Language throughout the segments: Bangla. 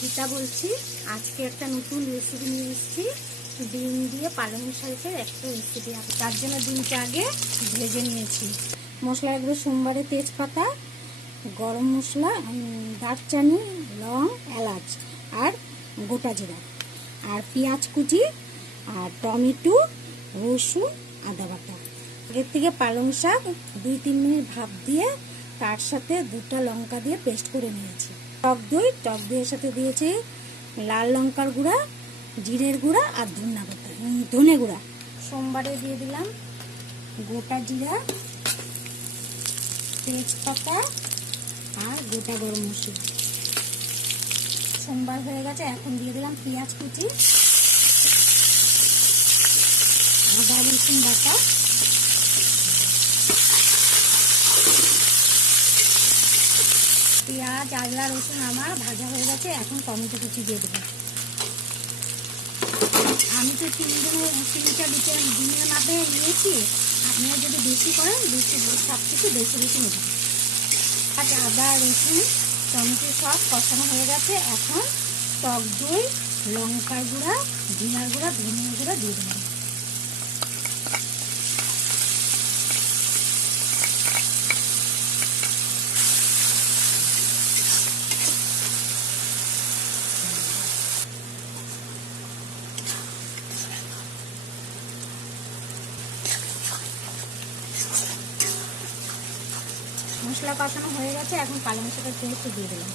গীতা বলছি। আজকে একটা নতুন রেসিপি নিয়ে এসেছি, ডিম দিয়ে পালং শাকের একটা রেসিপি। তার জন্য ডিমটা আগে ভেজে নিয়েছি। মশলাগুলো সোমবারে তেজপাতা, গরম মশলা, দারচিনি, লং, এলাচ আর গোটা জিরা আর পেঁয়াজ কুচি আর টমেটো, রসুন, আদা বাটা। এর থেকে পালং শাক 2-3 মিনিট ভাপ দিয়ে তার সাথে 2টা লঙ্কা দিয়ে পেস্ট করে নিয়েছি। টক দইয়ের সাথে দিয়েছি লাল লঙ্কার গুঁড়া, জিরের গুঁড়া আর ধনে গুঁড়া। সোমবারে দিয়ে দিলাম গোটা জিরা, তেজপাতা আর গোটা গরম মশলা। সোমবার হয়ে গেছে, এখন দিয়ে দিলাম পেঁয়াজ কুচি, আদা রসুন বাটা, পেঁয়াজ আদা রসুন আমার ভাজা হয়ে গেছে। এখন টমেটো কুচি দিয়ে দেবো। আমি তো 3টা ডিমের মাপে নিয়েছি, আপনারা যদি বেশি করেন সব কিছু বেশি বেশি নেবেন। আদা রসুন টমেটো সব কষানো হয়ে গেছে। এখন টক দই, লঙ্কার গুঁড়া, জিরার গুঁড়া, ধনিয়া গুঁড়া দিয়ে দেবেন। মশলা কষানো হয়ে গেছে, এখন পালং শাকের পেস্ট দিয়ে দিলাম।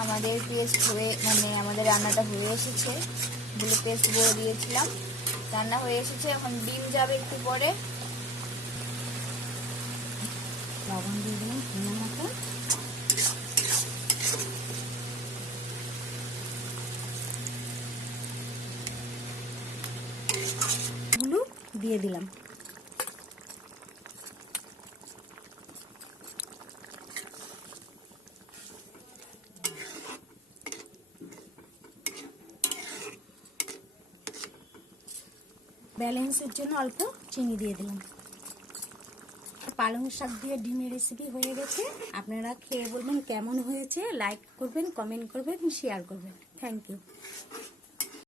আমাদের পেস্ট হয়ে আমাদের রান্নাটা হয়ে এসেছে, বলে পেস্ট বলে দিয়েছিলাম। রান্না হয়ে এসেছে, এখন ডিম যাবে একটু পরে। লবণ দিয়ে দিলাম পরিমাণ মতো। গুলো দিয়ে দিলাম। ব্যালেন্সের জন্য অল্প চিনি দিয়ে দিলাম। পালং শাক দিয়ে ডিমের রেসিপি হয়ে গেছে। আপনারা খেয়ে বলবেন কেমন হয়েছে। লাইক করবেন, কমেন্ট করবেন, শেয়ার করবেন। Thank you.